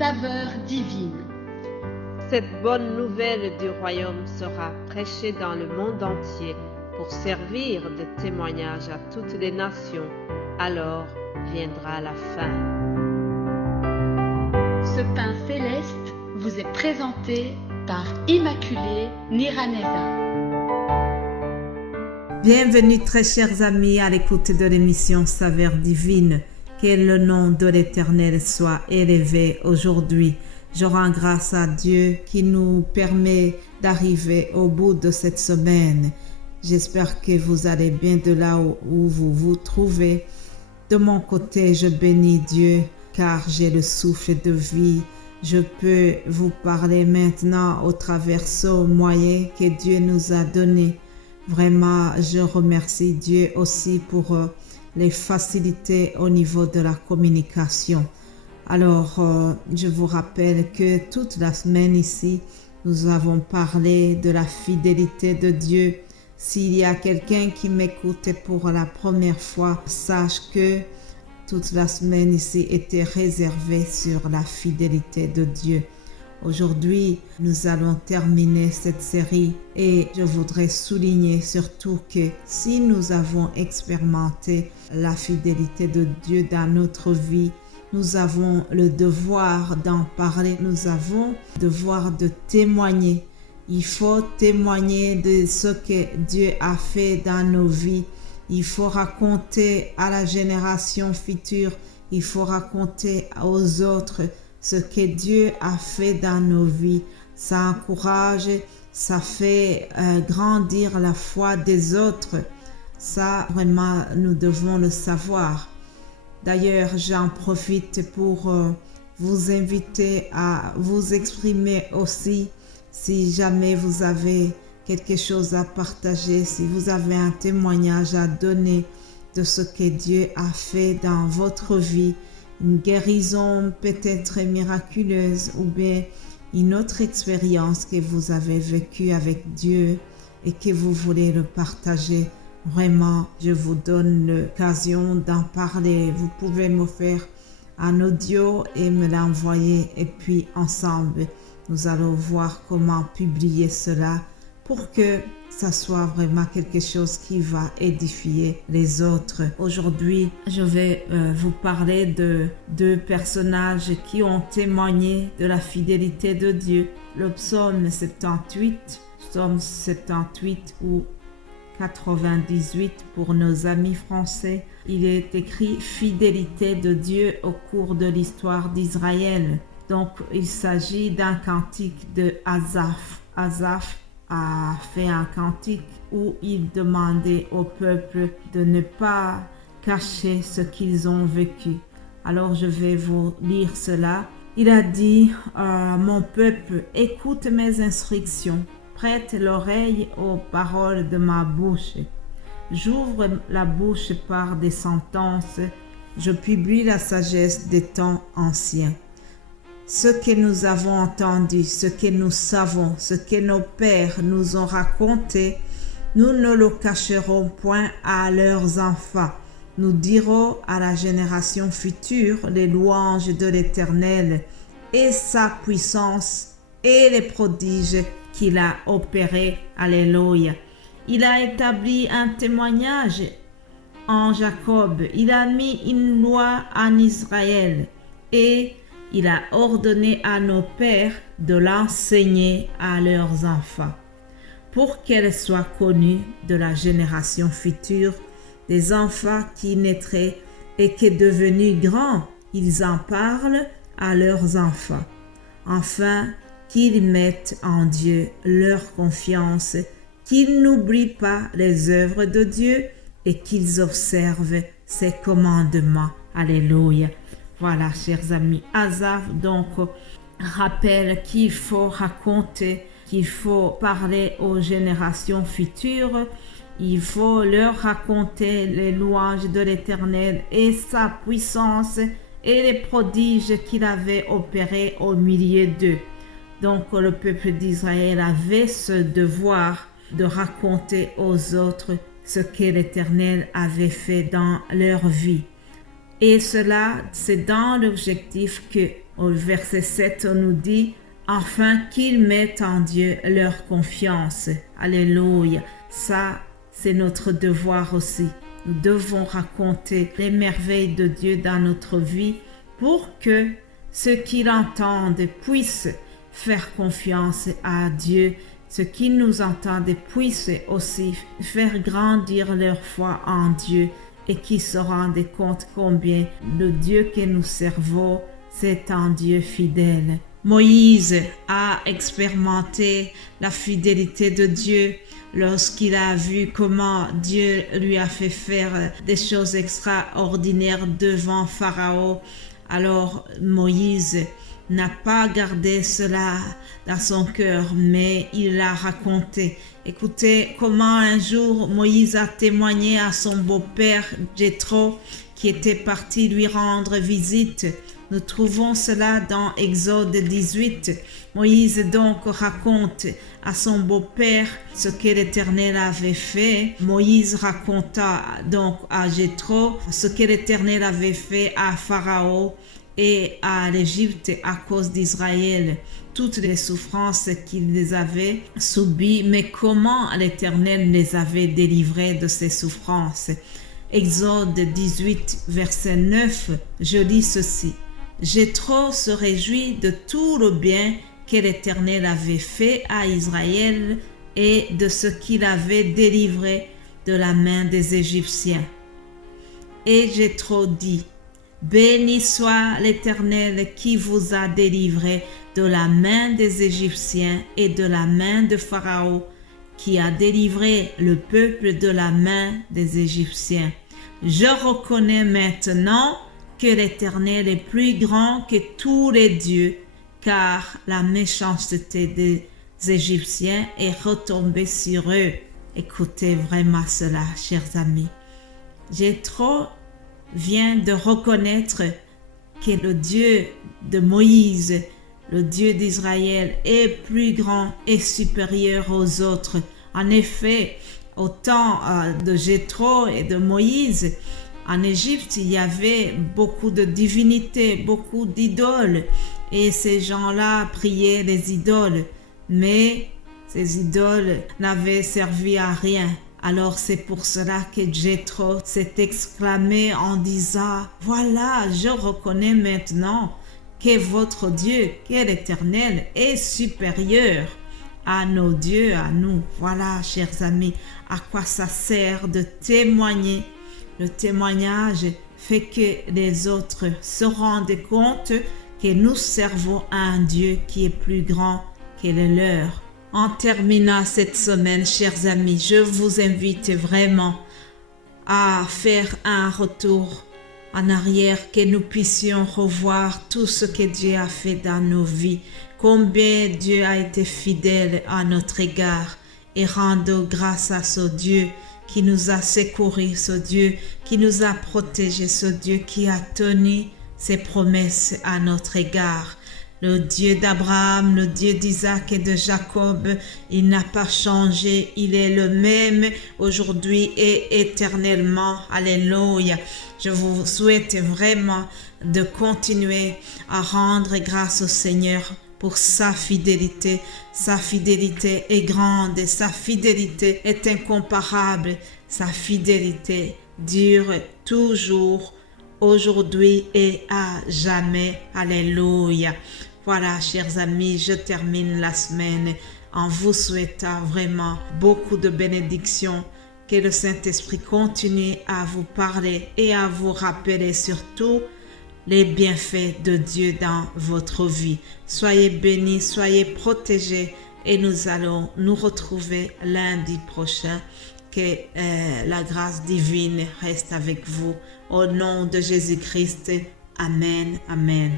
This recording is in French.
saveur divine. Cette bonne nouvelle du royaume sera prêchée dans le monde entier pour servir de témoignage à toutes les nations. Alors viendra la fin. Ce pain céleste vous est présenté par Immaculée Niraneza. Bienvenue très chers amis à l'écoute de l'émission Saveur divine. Que le nom de l'Éternel soit élevé aujourd'hui. Je rends grâce à Dieu qui nous permet d'arriver au bout de cette semaine. J'espère que vous allez bien de là où vous vous trouvez. De mon côté, je bénis Dieu car j'ai le souffle de vie. Je peux vous parler maintenant au travers ce moyen que Dieu nous a donné. Vraiment, je remercie Dieu aussi pour les facilités au niveau de la communication. Alors, je vous rappelle que toute la semaine ici, nous avons parlé de la fidélité de Dieu. S'il y a quelqu'un qui m'écoute pour la première fois, sache que toute la semaine ici était réservée sur la fidélité de Dieu. Aujourd'hui, nous allons terminer cette série et je voudrais souligner surtout que si nous avons expérimenté la fidélité de Dieu dans notre vie, nous avons le devoir d'en parler, nous avons le devoir de témoigner. Il faut témoigner de ce que Dieu a fait dans nos vies. Il faut raconter à la génération future, il faut raconter aux autres ce que Dieu a fait dans nos vies. Ça encourage, ça fait grandir la foi des autres. Ça, vraiment, nous devons le savoir. D'ailleurs, j'en profite pour vous inviter à vous exprimer aussi si jamais vous avez quelque chose à partager, si vous avez un témoignage à donner de ce que Dieu a fait dans votre vie, une guérison peut-être miraculeuse ou bien une autre expérience que vous avez vécue avec Dieu et que vous voulez le partager. Vraiment, je vous donne l'occasion d'en parler. Vous pouvez me faire un audio et me l'envoyer et puis ensemble, nous allons voir comment publier cela pour que ça soit vraiment quelque chose qui va édifier les autres. Aujourd'hui, je vais vous parler de deux personnages qui ont témoigné de la fidélité de Dieu. Le psaume 78 ou 98 pour nos amis français. Il est écrit fidélité de Dieu au cours de l'histoire d'Israël. Donc, il s'agit d'un cantique de Asaph. Asaph a fait un cantique où il demandait au peuple de ne pas cacher ce qu'ils ont vécu. Alors, je vais vous lire cela. Il a dit, mon peuple, écoute mes instructions. Prête l'oreille aux paroles de ma bouche. J'ouvre la bouche par des sentences. Je publie la sagesse des temps anciens. Ce que nous avons entendu, ce que nous savons, ce que nos pères nous ont raconté, nous ne le cacherons point à leurs enfants. Nous dirons à la génération future les louanges de l'Éternel et sa puissance et les prodiges qu'il a opérés. Alléluia. Il a établi un témoignage en Jacob. Il a mis une loi en Israël et il a ordonné à nos pères de l'enseigner à leurs enfants pour qu'elle soit connue de la génération future, des enfants qui naîtraient et qui devenus grands, ils en parlent à leurs enfants. Enfin, qu'ils mettent en Dieu leur confiance, qu'ils n'oublient pas les œuvres de Dieu et qu'ils observent ses commandements. Alléluia. Voilà, chers amis, Asaph donc rappelle qu'il faut raconter, qu'il faut parler aux générations futures, il faut leur raconter les louanges de l'Éternel et sa puissance et les prodiges qu'il avait opérés au milieu d'eux. Donc le peuple d'Israël avait ce devoir de raconter aux autres ce que l'Éternel avait fait dans leur vie. Et cela, c'est dans l'objectif que, au verset 7, on nous dit « Afin qu'ils mettent en Dieu leur confiance. » Alléluia. Ça, c'est notre devoir aussi. Nous devons raconter les merveilles de Dieu dans notre vie pour que ceux qui l'entendent puissent faire confiance à Dieu. Ceux qui nous entendent puissent aussi faire grandir leur foi en Dieu et qui se rendent compte combien le Dieu que nous servons, c'est un Dieu fidèle. Moïse a expérimenté la fidélité de Dieu lorsqu'il a vu comment Dieu lui a fait faire des choses extraordinaires devant Pharaon. Alors Moïse n'a pas gardé cela dans son cœur, mais il l'a raconté. Écoutez comment un jour Moïse a témoigné à son beau-père Jéthro qui était parti lui rendre visite. Nous trouvons cela dans Exode 18. Moïse donc raconte à son beau-père ce que l'Éternel avait fait. Moïse raconta donc à Jéthro ce que l'Éternel avait fait à Pharaon et à l'Égypte à cause d'Israël, toutes les souffrances qu'ils avaient subies, mais comment l'Éternel les avait délivrés de ces souffrances. Exode 18, verset 9, je lis ceci. Jéthro se réjouit de tout le bien que l'Éternel avait fait à Israël et de ce qu'il avait délivré de la main des Égyptiens. Et Jéthro dit, béni soit l'Éternel qui vous a délivré de la main des Égyptiens et de la main de Pharaon, qui a délivré le peuple de la main des Égyptiens. Je reconnais maintenant que l'Éternel est plus grand que tous les dieux, car la méchanceté des Égyptiens est retombée sur eux. Écoutez vraiment cela, chers amis. Jéthro vient de reconnaître que le Dieu de Moïse, le Dieu d'Israël, est plus grand et supérieur aux autres. En effet, au temps de Jéthro et de Moïse, en Égypte, il y avait beaucoup de divinités, beaucoup d'idoles. Et ces gens-là priaient les idoles. Mais ces idoles n'avaient servi à rien. Alors c'est pour cela que Jéthro s'est exclamé en disant « Voilà, je reconnais maintenant que votre Dieu, que l'Éternel, est supérieur à nos dieux, à nous. » Voilà, chers amis, à quoi ça sert de témoigner. Le témoignage fait que les autres se rendent compte que nous servons à un Dieu qui est plus grand que le leur. En terminant cette semaine, chers amis, je vous invite vraiment à faire un retour en arrière, que nous puissions revoir tout ce que Dieu a fait dans nos vies, combien Dieu a été fidèle à notre égard, et rendre grâce à ce Dieu qui nous a secourus, ce Dieu qui nous a protégés, ce Dieu qui a tenu ses promesses à notre égard. Le Dieu d'Abraham, le Dieu d'Isaac et de Jacob, il n'a pas changé, il est le même aujourd'hui et éternellement. Alléluia. Je vous souhaite vraiment de continuer à rendre grâce au Seigneur pour sa fidélité. Sa fidélité est grande, sa fidélité est incomparable, sa fidélité dure toujours, aujourd'hui et à jamais. Alléluia. Voilà, chers amis, je termine la semaine en vous souhaitant vraiment beaucoup de bénédictions. Que le Saint-Esprit continue à vous parler et à vous rappeler surtout les bienfaits de Dieu dans votre vie. Soyez bénis, soyez protégés et nous allons nous retrouver lundi prochain. Que la grâce divine reste avec vous. Au nom de Jésus-Christ. Amen. Amen.